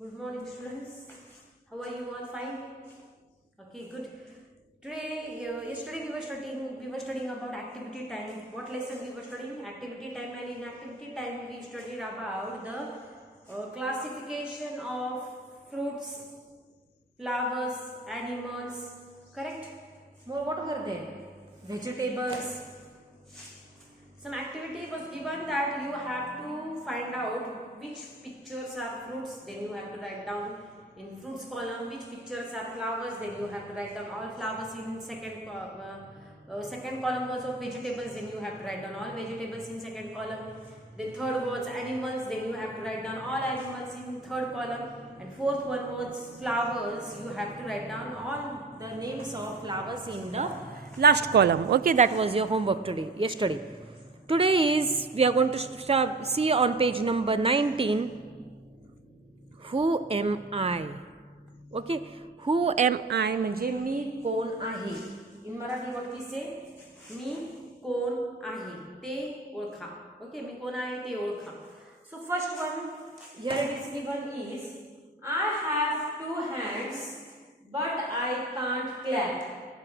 Good morning, students. How are you all? Fine. Okay, good. Yesterday we were studying about activity time. What lesson we were studying? Activity time, and in activity time we studied about the classification of fruits, flowers, animals. Correct. More what were there? Vegetables. Some activity was given that you have to find out which pictures are fruits, then you have to write down in fruits column, which pictures are flowers, then you have to write down all flowers in second column was of vegetables, then you have to write down all vegetables in second column. The third was animals, then you have to write down all animals in third column, and fourth one was flowers, you have to write down all the names of flowers in the last column. Okay, that was your homework yesterday. Today we are going to see on page number 19, who am I? Okay, who am I म्हणजे मी कोण आहे. In Marathi what we say? मी कोण आहे ते ओळखा. Okay, मी कोण आहे ते ओळखा. So first one here it is given is I have two hands but I can't clap.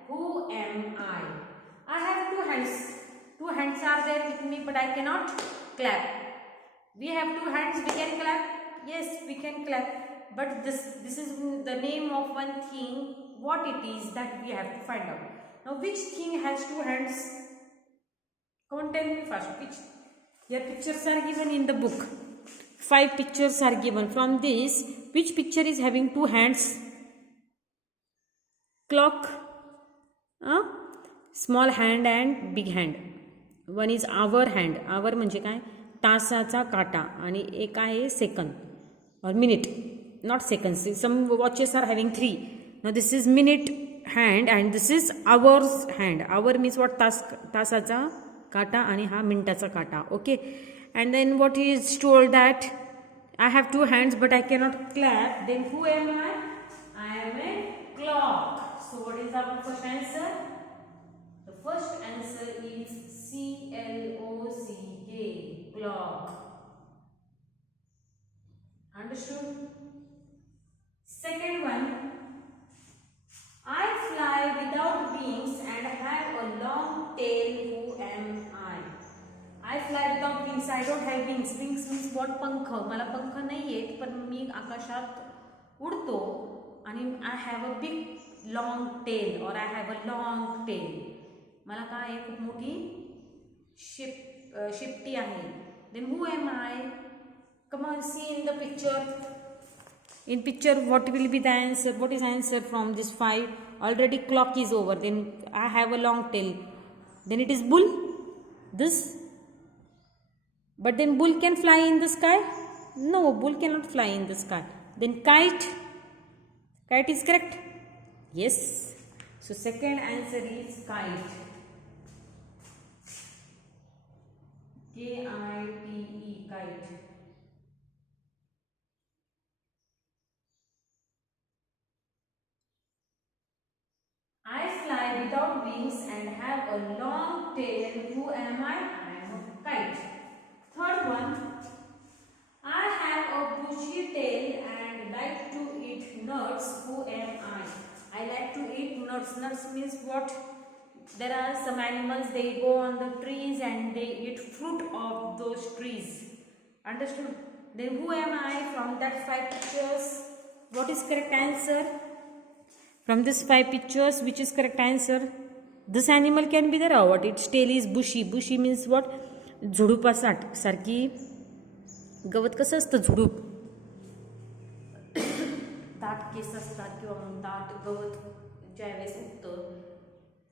Who am I? I have two hands. Two hands are there with me but I cannot clap. We have two hands, we can clap. Yes, we can clap. But this is the name of one thing. What it is that we have to find out. Now which thing has two hands? Come on, tell me first. Which? Here pictures are given in the book. 5 pictures are given. From this, which picture is having two hands? Clock. Small hand and big hand. One is hour hand. Hour म्हणजे काय? तासाचा काटा. आणि एक आहे second और minute, not seconds. Some watches are having 3. No this is minute hand and this is hours hand. Hour means what? तासाचा काटा आणि हा मिनिटाचा काटा. Okay, and then what is told that I have two hands but I cannot clap. Then who am I? I am a clock. So what is our first answer? The first answer is C-L-O-C-K, clock. Understood? Second one, I fly without wings and have a long tail. Who am I? I fly without wings. I don't have wings. Wings means what? पंख. मला पंख नाही आहेत पण मी आकाशात उडतो आणि I have a big long tail or I have a long tail. मला काय आहे? खूप मोठी शिफ्टी आहे. Then who am I? Come on, see in the picture. In picture what will be the answer? What is answer from this 5? Already clock is over. Then I have a long tail. Then it is bull. This. But then bull can fly in the sky? No, bull cannot fly in the sky. Then kite. Kite is correct? Yes. So second answer is kite. K-I-T-E, kite. I fly without wings and have a long tail. Who am I? I am a kite. Third one, I have a bushy tail and like to eat nuts. Who am I? I like to eat nuts. Nuts means what? There are some animals, they go on the trees and they eat fruit of those trees. Understood? Then who am I from that 5 pictures? What is correct answer? From this 5 pictures, which is correct answer? This animal can be there or what? Its tail is bushy. Bushy means what? झुडूपासाठ सारखी गवत कसं असतं? झुडूप. दाट case असतात किंवा मग दाट गवत ज्यावेळेस उगतं.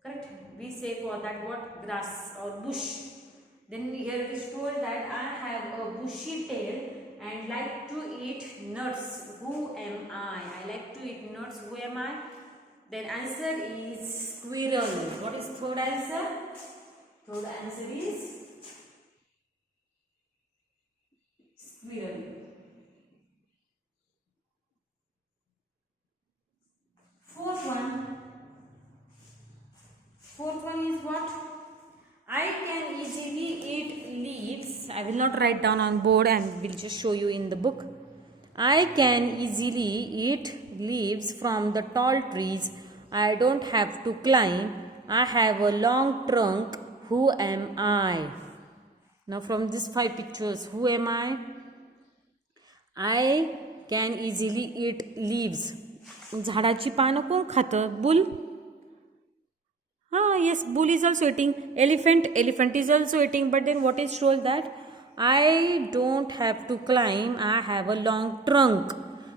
Correct? We say for that what? Grass or bush. Then here it is told that I have a bushy tail and like to eat nuts. Who am I? I like to eat nuts. Who am I? Then answer is squirrel. What is third answer? Third answer is squirrel. Fourth one is what? I can easily eat leaves. I will not write down on board and will just show you in the book. I can easily eat leaves from the tall trees. I don't have to climb. I have a long trunk. Who am I? Now from these 5 pictures, who am I? I can easily eat leaves. झाडाची पानं कोण खातं? Bull. Yes, bull is also eating. Elephant is also eating. But then what is told that I don't have to climb. I have a long trunk.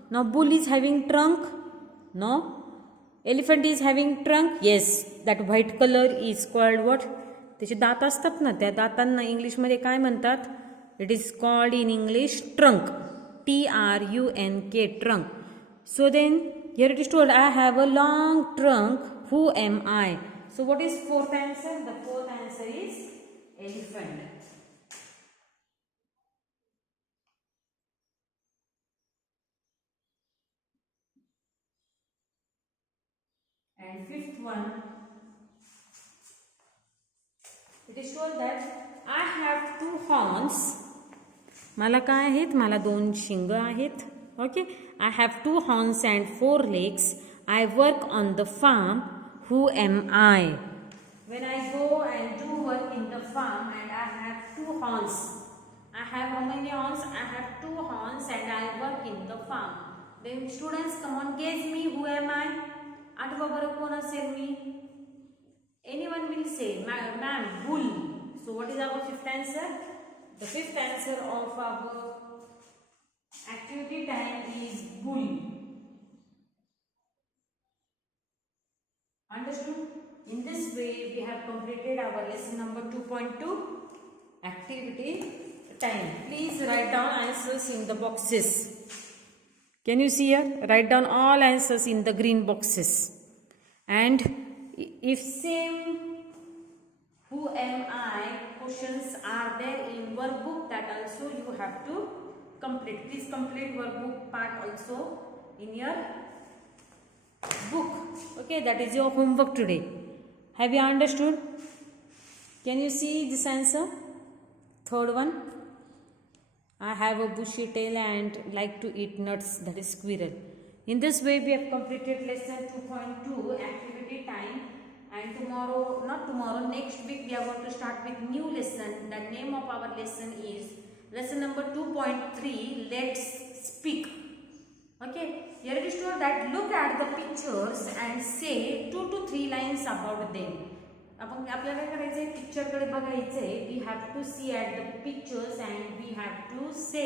Now bull is having trunk. No. Elephant is having trunk. Yes, that white color is called what? त्याचे दात असतात ना, त्या दातांना इंग्लिशमध्ये काय म्हणतात? It is called in English trunk. TRUNK, trunk. So then here it is told I have a long trunk. Who am I? So what is fourth answer? The fourth answer is elephant. And fifth one, it is told that I have 2 horns. मला काय आहेत? मला 2 शिंग आहेत. Okay, I have 2 horns and 4 legs. I work on the farm. Who am I? When I go and do work in the farm and I have 2 horns. I have how many horns? I have 2 horns and I work in the farm. Then students, come on, guess me, who am I? आठवा बरं कोण असेल मी? Anyone will say, ma'am, bull. So what is our fifth answer? The fifth answer of our activity time is bull. Understood? In this way, we have completed our lesson number 2.2, activity time. Please write down answers in the boxes. Can you see here? Write down all answers in the green boxes. And if same who am I questions are there in workbook, that also you have to complete. Please complete workbook part also in your book. Okay, that is your homework today. Have you understood? Can you see this answer? Third one. I have a bushy tail and like to eat nuts. That is squirrel. In this way, we have completed lesson 2.2, activity time. And next week we are going to start with new lesson. The name of our lesson is lesson number 2.3, let's speak. Okay, here it is told that look at the pictures and say 2 to 3 lines about them. आपण आपल्याला काय करायचंय? पिक्चरकडे बघायचंय. We have to see at the pictures and we have to say.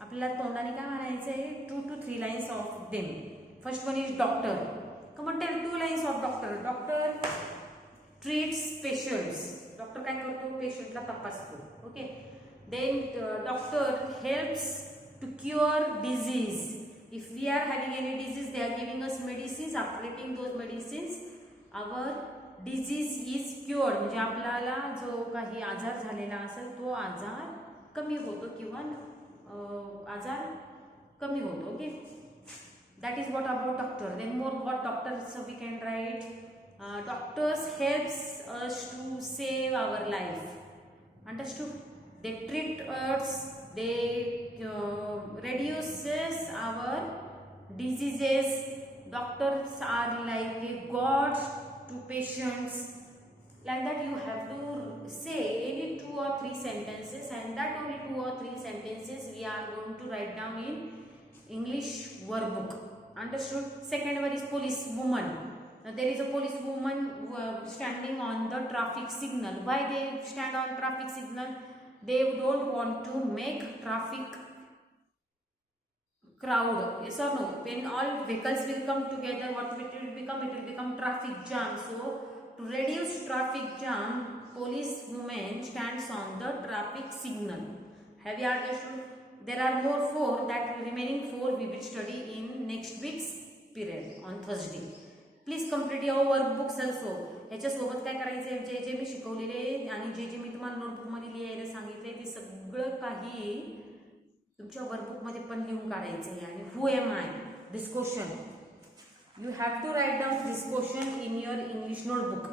आपल्याला तोंडाने काय म्हणायचंय? 2 to 3 lines of them. First one is doctor. Come on tell 2 lines of doctor. Doctor treats patients. Doctor काय करतो? पेशंटला तपासतो. Okay. Then doctor helps to cure disease. If we are having any disease, they are giving us medicines. After taking those medicines, our disease is cured. म्हणजे आपल्याला जो काही आजार झालेला असेल तो आजार कमी होतो किंवा आजार कमी होतो. Okay, that is what about doctor. Then more what doctors we can write. Doctors helps us to save our life. Understood? They treat us. They reduces our diseases. Doctors are like gods to patients. Like that you have to say any 2 or 3 sentences, and that only 2 or 3 sentences we are going to write down in English workbook. Understood? Second one is police woman. Now there is a police woman standing on the traffic signal. Why they stand on traffic signal? They don't want to make traffic crowd. Yes or no? When all vehicles will come together, what it will become? It will become traffic jam. So to reduce traffic jam, police woman stands on the traffic signal. Have you understood? There are more 4. That remaining 4 we will study in next week's period on Thursday. Please complete your workbooks also. ह्याच्यासोबत काय करायचं? जे जे मी शिकवलेले आणि जे जे मी तुम्हाला नोटबुकमध्ये लिहायला सांगितले ते सगळं काही तुमच्या वर्कबुकमध्ये पण लिहून काढायचं आहे. आणि who am I, this question you have to write down this question in your English notebook.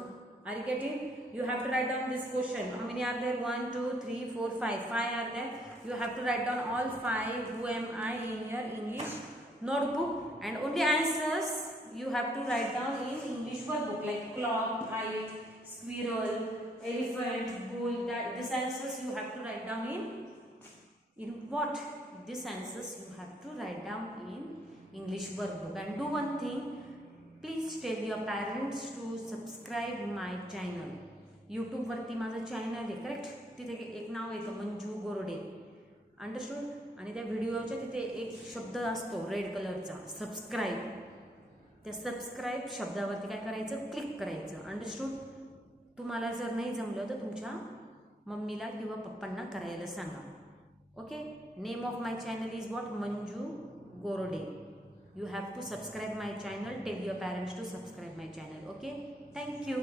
Are you getting? You have to write down this question. How many are there? 1, 2, 3, 4, 5. 5 are there. You have to write down all 5. Who am I in your English notebook, and only answers you have to write down in English workbook, like clock, kite, squirrel, elephant, bull. That this answers you have to write down in what? This answers you have to write down in English workbook. And do one thing. Please tell your parents to subscribe my channel. YouTube वरती माझं channel आहे, correct? तिथे एक नाव येतं Manju Gorde, understood? आणि त्या व्हिडिओच्या तिथे एक शब्द असतो रेड कलरचा, सबस्क्राईब. त्या सबस्क्राईब शब्दावरती काय करायचं? क्लिक करायचं, अंडरस्टूड? तुम्हाला जर नाही जमलं तर तुमच्या मम्मीला किंवा पप्पांना करायला सांगा. Okay? Name of my channel is what? Manju Gorde. You have to subscribe my channel. Tell your parents to subscribe my channel. Okay? Thank you.